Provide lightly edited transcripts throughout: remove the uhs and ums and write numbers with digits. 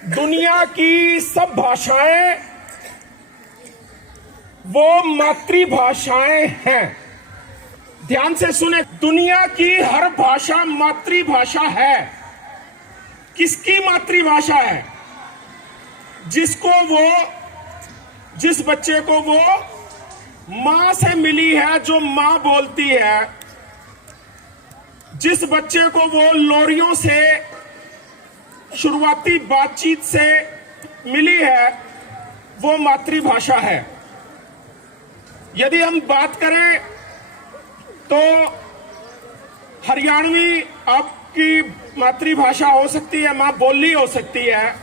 दुनिया की सब भाषाएं वो मातृभाषाएं हैं। ध्यान से सुने, दुनिया की हर भाषा मातृभाषा है। किसकी मातृभाषा है? जिस बच्चे को वो मां से मिली है, जो मां बोलती है, जिस बच्चे को वो लोरियों से, शुरुआती बातचीत से मिली है, वो मातृभाषा है। यदि हम बात करें तो हरियाणवी आपकी मातृभाषा हो सकती है, मां बोली हो सकती है।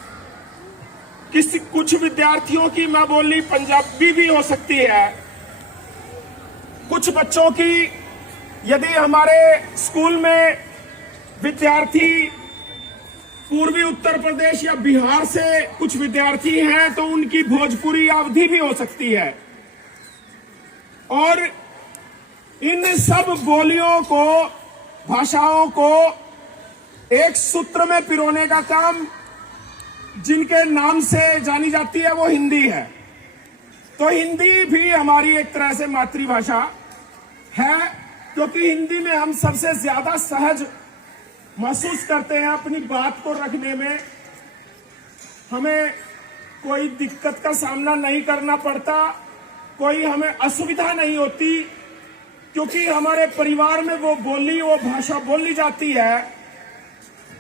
कुछ विद्यार्थियों की मां बोली पंजाबी भी हो सकती है। कुछ बच्चों की, यदि हमारे स्कूल में विद्यार्थी पूर्वी उत्तर प्रदेश या बिहार से कुछ विद्यार्थी हैं, तो उनकी भोजपुरी अवधि भी हो सकती है। और इन सब बोलियों को, भाषाओं को एक सूत्र में पिरोने का काम जिनके नाम से जानी जाती है, वो हिंदी है। तो हिंदी भी हमारी एक तरह से मातृभाषा है, क्योंकि हिंदी में हम सबसे ज्यादा सहज महसूस करते हैं। अपनी बात को रखने में हमें कोई दिक्कत का सामना नहीं करना पड़ता, कोई हमें असुविधा नहीं होती, क्योंकि हमारे परिवार में वो भाषा बोली जाती है।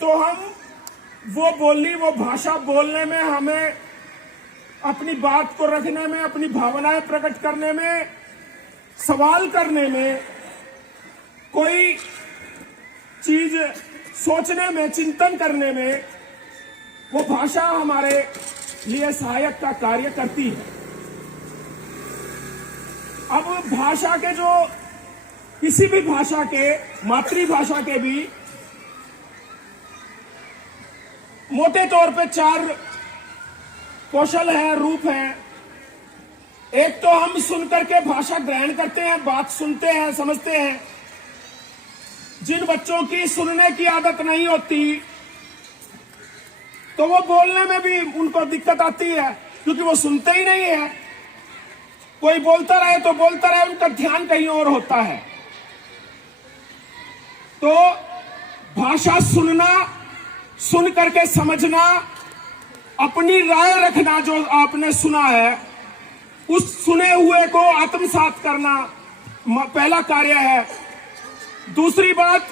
तो हम वो भाषा बोलने में, हमें अपनी बात को रखने में, अपनी भावनाएं प्रकट करने में, सवाल करने में, कोई चीज सोचने में, चिंतन करने में, वो भाषा हमारे लिए सहायक का कार्य करती है। अब भाषा के किसी भी भाषा के, मातृभाषा के भी मोटे तौर पे 4 कौशल हैं, रूप हैं। एक तो हम सुनकर के भाषा ग्रहण करते हैं, बात सुनते हैं, समझते हैं। जिन बच्चों की सुनने की आदत नहीं होती, तो वो बोलने में भी उनको दिक्कत आती है, क्योंकि वो सुनते ही नहीं है। कोई बोलता रहे तो बोलता रहे, उनका ध्यान कहीं और होता है। तो भाषा सुनना, सुन करके समझना, अपनी राय रखना, जो आपने सुना है उस सुने हुए को आत्मसात करना पहला कार्य है। दूसरी बात,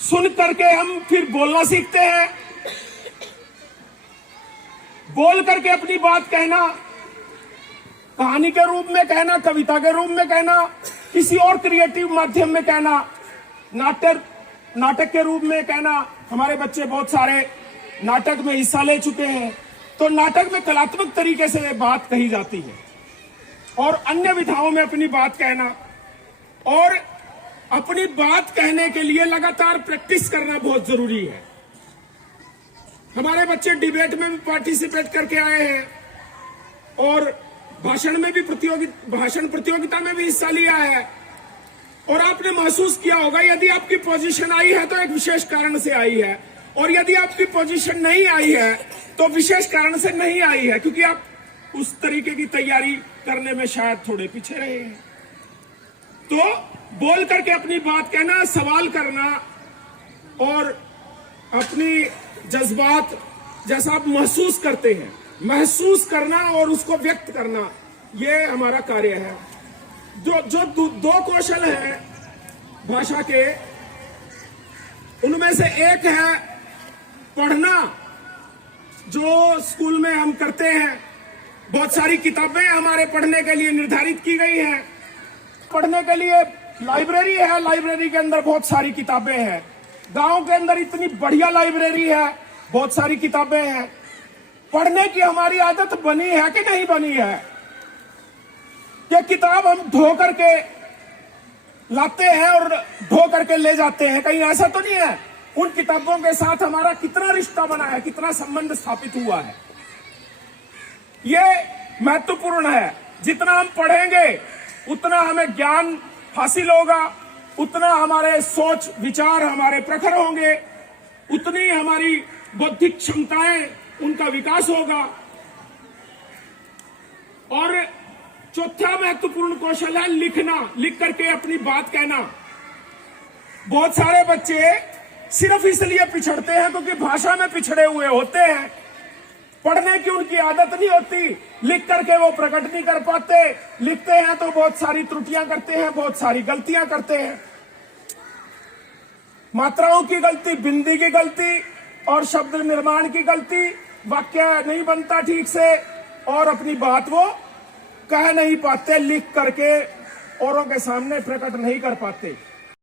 सुन करके हम फिर बोलना सीखते हैं। बोल करके अपनी बात कहना, कहानी के रूप में कहना, कविता के रूप में कहना, किसी और क्रिएटिव माध्यम में कहना, नाटक के रूप में कहना। हमारे बच्चे बहुत सारे नाटक में हिस्सा ले चुके हैं, तो नाटक में कलात्मक तरीके से बात कही जाती है, और अन्य विधाओं में अपनी बात कहना। और अपनी बात कहने के लिए लगातार प्रैक्टिस करना बहुत जरूरी है। हमारे बच्चे डिबेट में भी पार्टिसिपेट करके आए हैं, और भाषण प्रतियोगिता में भी हिस्सा लिया है। और आपने महसूस किया होगा, यदि आपकी पोजीशन आई है तो एक विशेष कारण से आई है, और यदि आपकी पोजीशन नहीं आई है तो विशेष कारण से नहीं आई है, क्योंकि आप उस तरीके की तैयारी करने में शायद थोड़े पीछे रहे हैं। तो बोल करके अपनी बात कहना, सवाल करना, और अपनी जज्बात जैसा आप महसूस करते हैं, महसूस करना और उसको व्यक्त करना, ये हमारा कार्य है। जो 2 कौशल हैं भाषा के, उनमें से एक है पढ़ना, जो स्कूल में हम करते हैं। बहुत सारी किताबें हमारे पढ़ने के लिए निर्धारित की गई हैं। पढ़ने के लिए लाइब्रेरी है, लाइब्रेरी के अंदर बहुत सारी किताबें हैं। गांव के अंदर इतनी बढ़िया लाइब्रेरी है, बहुत सारी किताबें हैं। पढ़ने की हमारी आदत बनी है कि नहीं बनी है? कि किताब हम ढो करके लाते हैं और ढो करके ले जाते हैं, कहीं ऐसा तो नहीं है? उन किताबों के साथ हमारा कितना रिश्ता बना है, कितना संबंध स्थापित हुआ है, ये महत्वपूर्ण है। जितना हम पढ़ेंगे उतना हमें ज्ञान हासिल होगा, उतना हमारे सोच विचार हमारे प्रखर होंगे, उतनी हमारी बौद्धिक क्षमताएं उनका विकास होगा। और चौथा महत्वपूर्ण कौशल है लिखना, लिख करके अपनी बात कहना। बहुत सारे बच्चे सिर्फ इसलिए पिछड़ते हैं क्योंकि भाषा में पिछड़े हुए होते हैं, पढ़ने की उनकी आदत नहीं होती, लिख करके वो प्रकट नहीं कर पाते। लिखते हैं तो बहुत सारी त्रुटियां करते हैं, बहुत सारी गलतियां करते हैं, मात्राओं की गलती, बिंदी की गलती और शब्द निर्माण की गलती, वाक्य नहीं बनता ठीक से और अपनी बात वो कह नहीं पाते, लिख करके औरों के सामने प्रकट नहीं कर पाते।